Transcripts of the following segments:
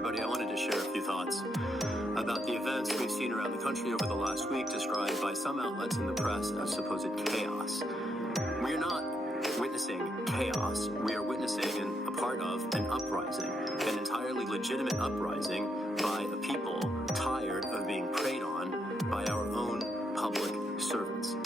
everybody. I wanted to share a few thoughts about the events we've seen around the country over the last week, described by some outlets in the press as supposed chaos. We are not witnessing chaos. We are witnessing and a part of an uprising, an entirely legitimate uprising by a people tired of being preyed on by our own public servants.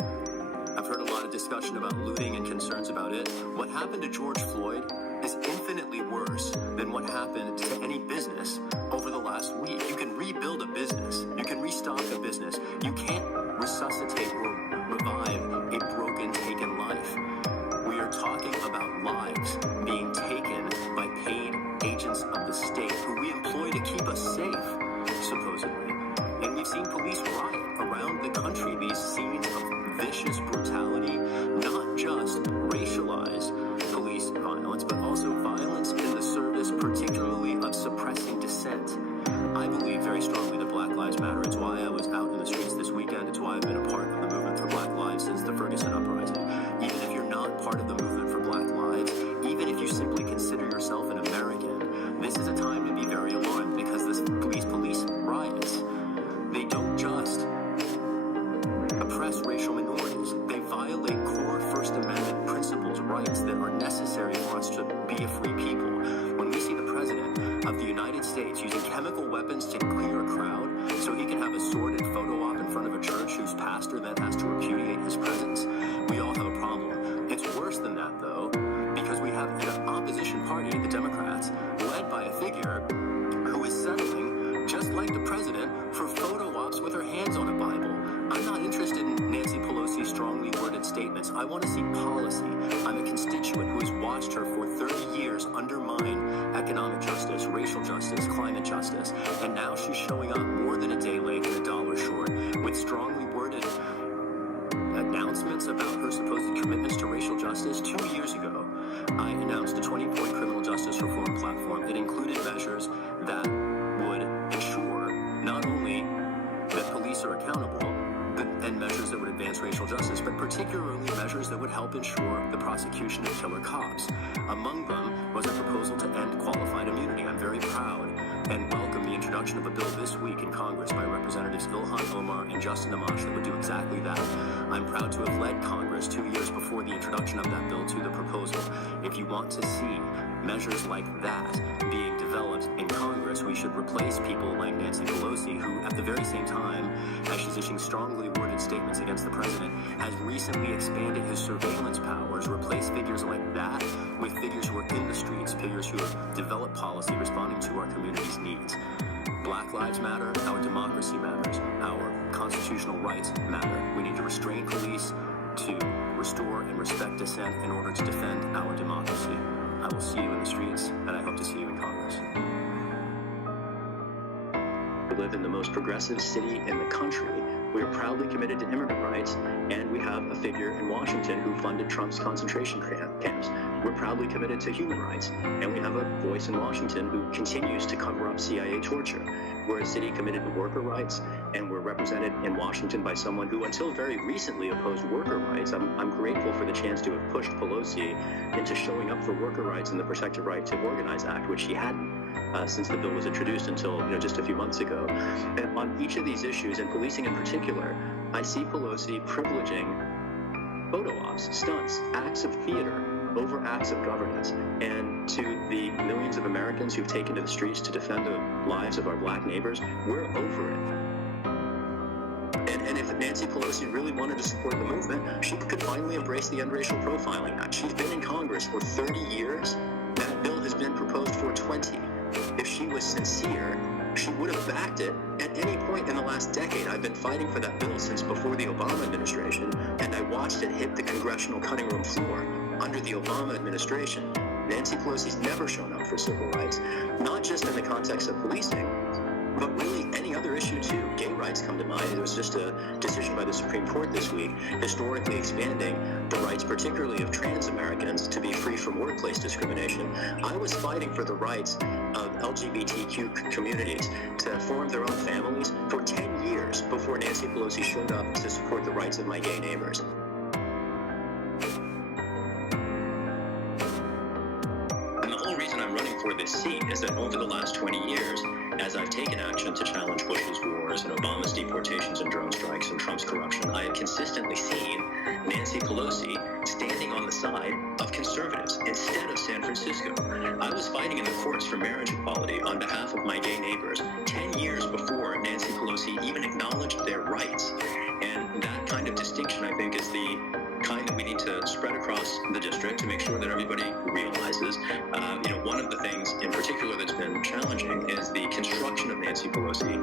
I've heard a lot of discussion about looting and concerns about it. What happened to George Floyd is infinitely worse than what happened to any business over the last week. You can rebuild a business. You can restock a business. You can't resuscitate or revive a broken, taken life. We are talking about lives being taken by paid agents of the state who we employ to keep us safe, supposedly. And we've seen police riot around the country, these scenes of vicious brutality, not just racialized police violence, but also violence in the service, particularly of suppressing dissent. I believe very strongly that Black Lives Matter. It's why I was out in the streets this weekend. It's why I've been a part of the movement for Black Lives since the Ferguson Uprising. Even if you're not part of the movement for Black Lives, even if you simply consider yourself an American, this is a time to be very alarmed, because these police riots, they don't just oppress racial minorities. They violate core First Amendment principles, rights that are necessary for us to be a free people. When we see the President of the United States using chemical weapons to clear a crowd so he can have a sordid photo op in front of a church whose pastor then has to repudiate his presence, we all have a problem. It's worse than that, though, because we have an opposition party, the Democrats, led by a figure who is settling, just like the President, for photo ops with her hands on a Bible. I'm not interested in Nancy Pelosi's strongly worded statements. I want to see policy. I'm a constituent who has watched her for 30 years undermine economic justice, racial justice, climate justice, and now she's showing up more than a day late and a dollar short with strongly worded announcements about her supposed commitments to racial justice. 2 years ago, I announced a 20-point criminal justice reform platform. It included measures that would ensure not only that police are accountable, and measures that would advance racial justice, but particularly measures that would help ensure the prosecution of killer cops. Among them was a proposal to end qualified immunity. I'm very proud and welcome the introduction of a bill this week in Congress by Representatives Ilhan Omar and Justin Amash that would do exactly that. I'm proud to have led Congress 2 years before the introduction of that bill to the proposal. If you want to see measures like that being developed in Congress, we should replace people like Nancy Pelosi, who at the very same time as she's issuing strongly worded statements against the president, has recently expanded his surveillance powers. Replace figures like that with figures who are in the streets, figures who have developed policy responding to our community's needs. Black Lives Matter, our democracy matters, our constitutional rights matter. We need to restrain police, to restore and respect dissent in order to defend our democracy. I will see you in the streets, and I hope to see you in Congress. We live in the most progressive city in the country. We are proudly committed to immigrant rights, and we have a figure in Washington who funded Trump's concentration camps. We're proudly committed to human rights, and we have a voice in Washington who continues to cover up CIA torture. We're a city committed to worker rights, and we're represented in Washington by someone who until very recently opposed worker rights. I'm grateful for the chance to have pushed Pelosi into showing up for worker rights and the Protective Right to Organize Act, which she hadn't since the bill was introduced until just a few months ago. And on each of these issues, and policing in particular, I see Pelosi privileging photo ops, stunts, acts of theater over acts of governance. And to the millions of Americans who've taken to the streets to defend the lives of our black neighbors, we're over it. And if Nancy Pelosi really wanted to support the movement, she could finally embrace the End Racial Profiling Act. She's been in Congress for 30 years. That bill has been proposed for 20. If she was sincere, she would have backed it at any point in the last decade. I've been fighting for that bill since before the Obama administration, and I watched it hit the congressional cutting room floor under the Obama administration. Nancy Pelosi's never shown up for civil rights, not just in the context of policing, but really any other issue too. Gay rights come to mind. There was just a decision by the Supreme Court this week historically expanding the rights, particularly of trans Americans, to be free from workplace discrimination. I was fighting for the rights of LGBTQ communities to form their own families for 10 years before Nancy Pelosi showed up to support the rights of my gay neighbors. And the whole reason I'm running for it's seen is that over the last 20 years, as I've taken action to challenge Bush's wars and Obama's deportations and drone strikes and Trump's corruption, I have consistently seen Nancy Pelosi standing on the side of conservatives instead of San Francisco. I was fighting in the courts for marriage equality on behalf of my gay neighbors 10 years before Nancy Pelosi even acknowledged their rights. And that kind of distinction, I think, is the kind that we need to spread across the district to make sure that everybody realizes. One of the things in particular that's been challenging is the construction of Nancy Pelosi